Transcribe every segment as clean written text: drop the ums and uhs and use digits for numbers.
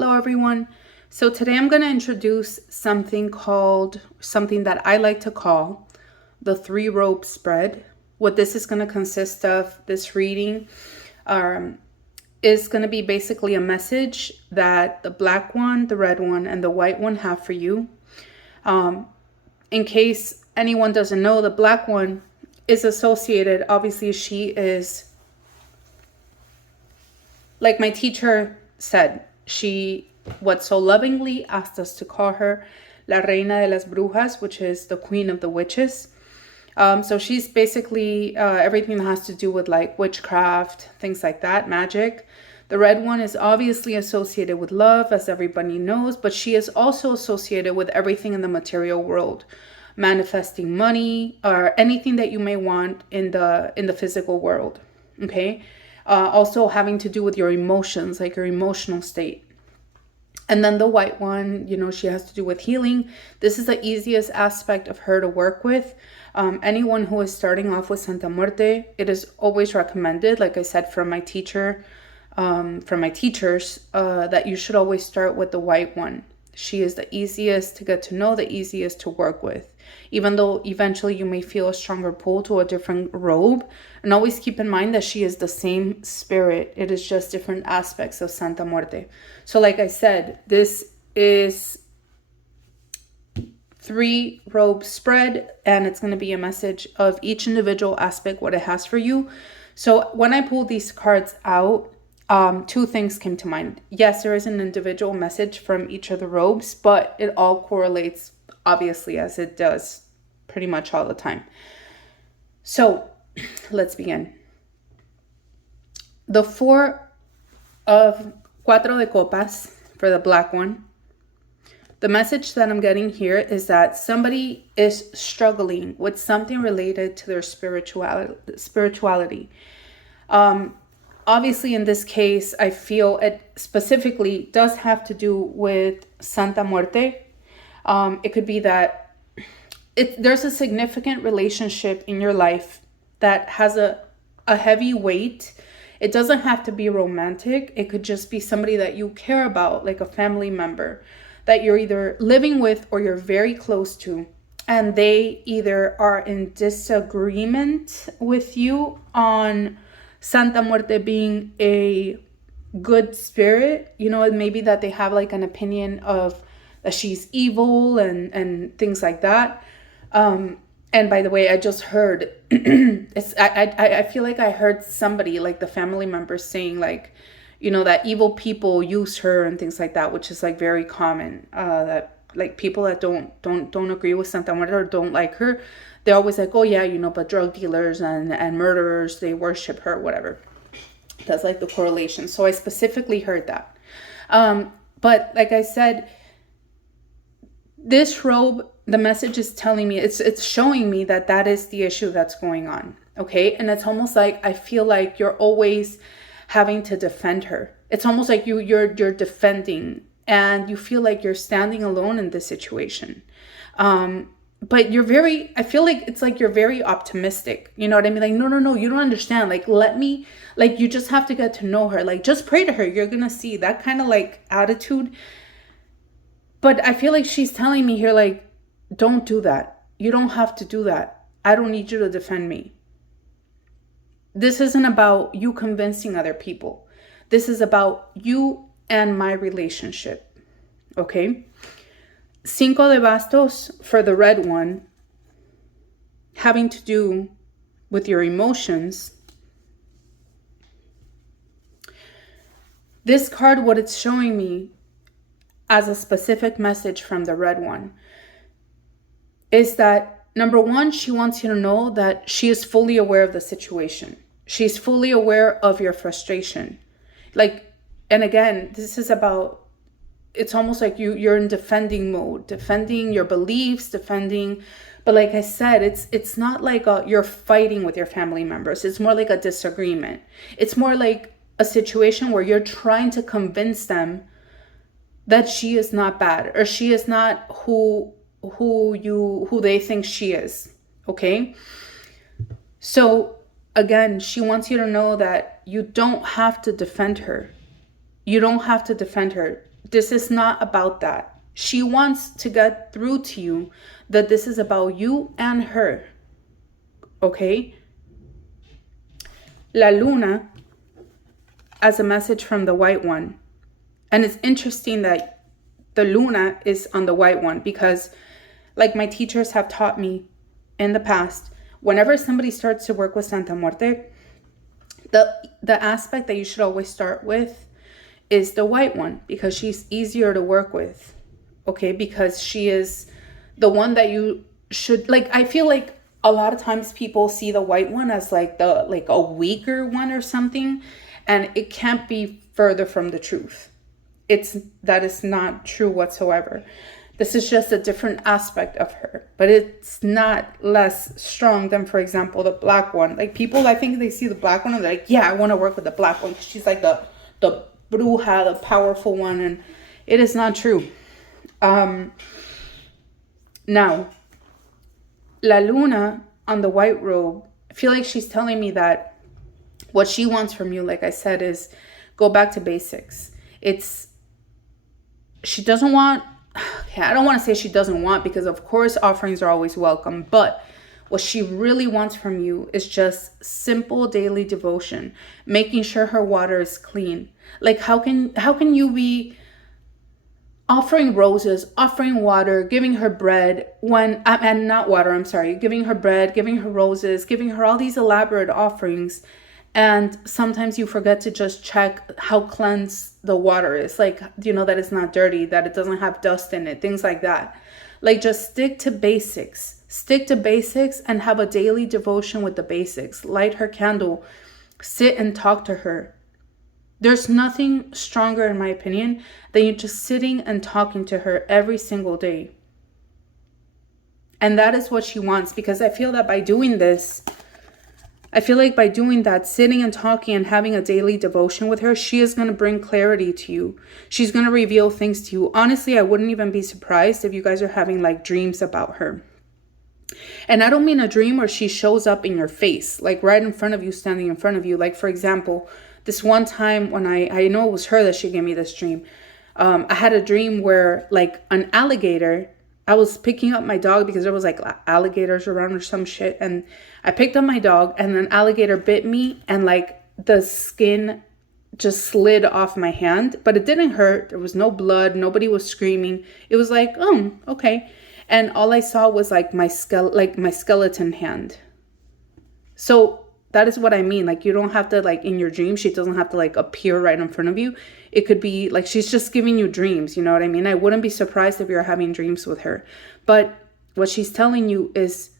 Hello everyone. So today I'm going to introduce something that I like to call the 3-robe spread. What this is going to consist of, this reading, is going to be basically a message that the black one, the red one, and the white one have for you. In case anyone doesn't know, the black one is associated, obviously she is, like my teacher said, she what so lovingly asked us to call her La Reina de las Brujas, which is the Queen of the Witches. So she's basically everything that has to do with like witchcraft, things like that, magic. The red one is obviously associated with love, as everybody knows, but she is also associated with everything in the material world, manifesting money or anything that you may want in the physical world. Okay. Also having to do with your emotions, like your emotional state. And then the white one, she has to do with healing. This is the easiest aspect of her to work with. Anyone who is starting off with Santa Muerte, it is always recommended, like I said, from my teachers, that you should always start with the white one. She is the easiest to get to know, the easiest to work with, even though eventually you may feel a stronger pull to a different robe. And always keep in mind that she is the same spirit. It is just different aspects of Santa Muerte. So like I said, this is 3-robe spread, and it's going to be a message of each individual aspect, what it has for you. So when I pulled these cards out, two things came to mind. Yes, there is an individual message from each of the robes, but it all correlates, obviously, as it does pretty much all the time. So let's begin. The Cuatro de Copas for the black one. The message that I'm getting here is that somebody is struggling with something related to their spirituality. Obviously, in this case, I feel it specifically does have to do with Santa Muerte. It could be that there's a significant relationship in your life that has a heavy weight. It doesn't have to be romantic. It could just be somebody that you care about, like a family member that you're either living with or you're very close to. And they either are in disagreement with you on Santa Muerte being a good spirit, maybe that they have like an opinion of that she's evil and things like that. And by the way, I just heard, I feel like I heard somebody, like the family members saying like, that evil people use her and things like that, which is like very common, that like people that don't agree with Santa Muerte or don't like her, they're always like, oh yeah, but drug dealers and murderers, they worship her, whatever. That's like the correlation. So I specifically heard that. But like I said, this robe, the message is telling me, it's showing me that is the issue that's going on. Okay. And it's almost like, I feel like you're always having to defend her. It's almost like you're defending, and you feel like you're standing alone in this situation. But I feel like it's like you're very optimistic. You know what I mean? Like, no, you don't understand. Like, you just have to get to know her. Like, just pray to her. You're going to see that kind of like attitude. But I feel like she's telling me here, like, don't do that. You don't have to do that. I don't need you to defend me. This isn't about you convincing other people. This is about you and my relationship. Okay? Cinco de Bastos for the red one, having to do with your emotions. This card, what it's showing me as a specific message from the red one is that, number one, she wants you to know that she is fully aware of the situation. She's fully aware of your frustration. Like, and again, this is about, it's almost like you're in defending mode, defending your beliefs, but like I said, it's not like you're fighting with your family members. It's more like a disagreement. It's more like a situation where you're trying to convince them that she is not bad, or she is not who they think she is. Okay? So again, she wants you to know that you don't have to defend her. You don't have to defend her. This is not about that. She wants to get through to you that this is about you and her. Okay? La Luna as a message from the white one. And it's interesting that the Luna is on the white one because, like my teachers have taught me in the past, whenever somebody starts to work with Santa Muerte, the aspect that you should always start with is the white one, because she's easier to work with. Okay, because she is the one that you should, like, I feel like a lot of times people see the white one as like a weaker one or something, and it can't be further from the truth. That is not true whatsoever. This is just a different aspect of her, but it's not less strong than, for example, the black one. Like, people, I think they see the black one and they're like, yeah, I want to work with the black one. She's like the Bruja, the powerful one, and it is not true. Now, La Luna on the white robe, I feel like she's telling me that what she wants from you, like I said, is go back to basics. She doesn't want, okay, I don't want to say she doesn't want, because of course offerings are always welcome, but what she really wants from you is just simple daily devotion, making sure her water is clean. Like, how can you be offering roses, offering water, giving her bread when, and not water, I'm sorry, giving her bread, giving her roses, giving her all these elaborate offerings, and sometimes you forget to just check how cleansed the water is, like, you know, that it's not dirty, that it doesn't have dust in it, things like that. Like, just stick to basics and have a daily devotion with the basics. Light her candle, sit and talk to her. There's nothing stronger, in my opinion, than you just sitting and talking to her every single day. And that is what she wants, because I feel that by doing this, by doing that, sitting and talking and having a daily devotion with her, she is going to bring clarity to you. She's going to reveal things to you. Honestly, I wouldn't even be surprised if you guys are having like dreams about her. And I don't mean a dream where she shows up in your face, like right in front of you, standing in front of you. Like, for example, this one time when I know it was her that she gave me this dream. I had a dream where like an alligator, I was picking up my dog because there was like alligators around or some shit. And I picked up my dog and an alligator bit me, and like the skin just slid off my hand, but it didn't hurt. There was no blood. Nobody was screaming. It was like, oh, okay. And all I saw was like my skeleton hand. So that is what I mean. Like, you don't have to, like, in your dream, she doesn't have to like appear right in front of you. It could be like she's just giving you dreams. You know what I mean? I wouldn't be surprised if you're having dreams with her. But what she's telling you is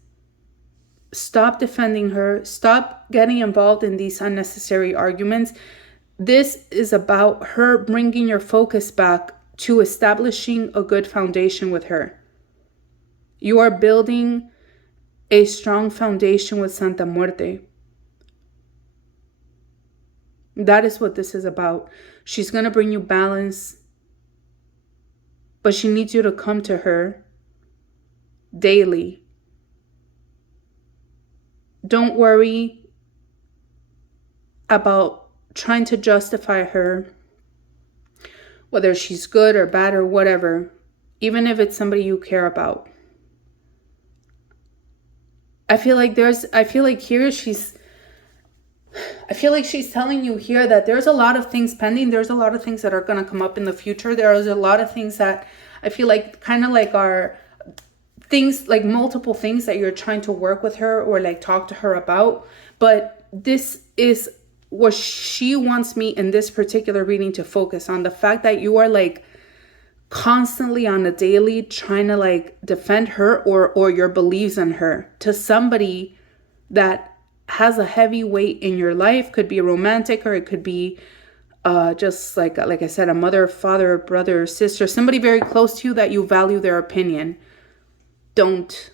stop defending her. Stop getting involved in these unnecessary arguments. This is about her bringing your focus back to establishing a good foundation with her. You are building a strong foundation with Santa Muerte. That is what this is about. She's going to bring you balance, but she needs you to come to her daily. Don't worry about trying to justify her, whether she's good or bad or whatever, even if it's somebody you care about. I feel like she's telling you here that there's a lot of things pending. There's a lot of things that are going to come up in the future. There's a lot of things that I feel like kind of like are things, like multiple things that you're trying to work with her or like talk to her about. But this is what she wants me in this particular reading to focus on. The fact that you are like constantly on a daily trying to like defend her or your beliefs in her to somebody that has a heavy weight in your life. Could be romantic, or it could be just like I said, a mother, father, brother, sister, somebody very close to you that you value their opinion. Don't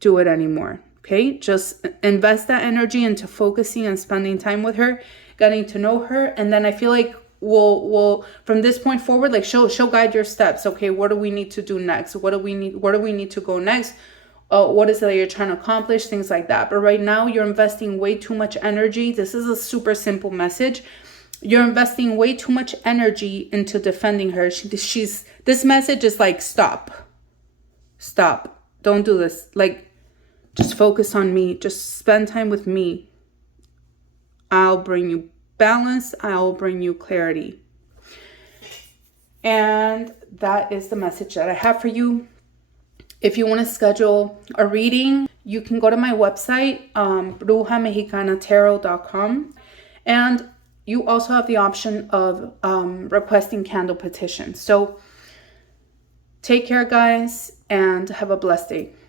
do it anymore. Okay, just invest that energy into focusing and spending time with her, getting to know her, and then I feel like we'll from this point forward, like she'll guide your steps. Okay, what do we need to do next? Where do we need to go next? What is it that you're trying to accomplish? Things like that. But right now you're investing way too much energy. This is a super simple message. You're investing way too much energy into defending her. This message is like, stop. Stop. Don't do this. Like, just focus on me. Just spend time with me. I'll bring you balance. I'll bring you clarity. And that is the message that I have for you. If you want to schedule a reading, you can go to my website, BRUJAMEXICANATAROT.com. And you also have the option of requesting candle petitions. So take care, guys, and have a blessed day.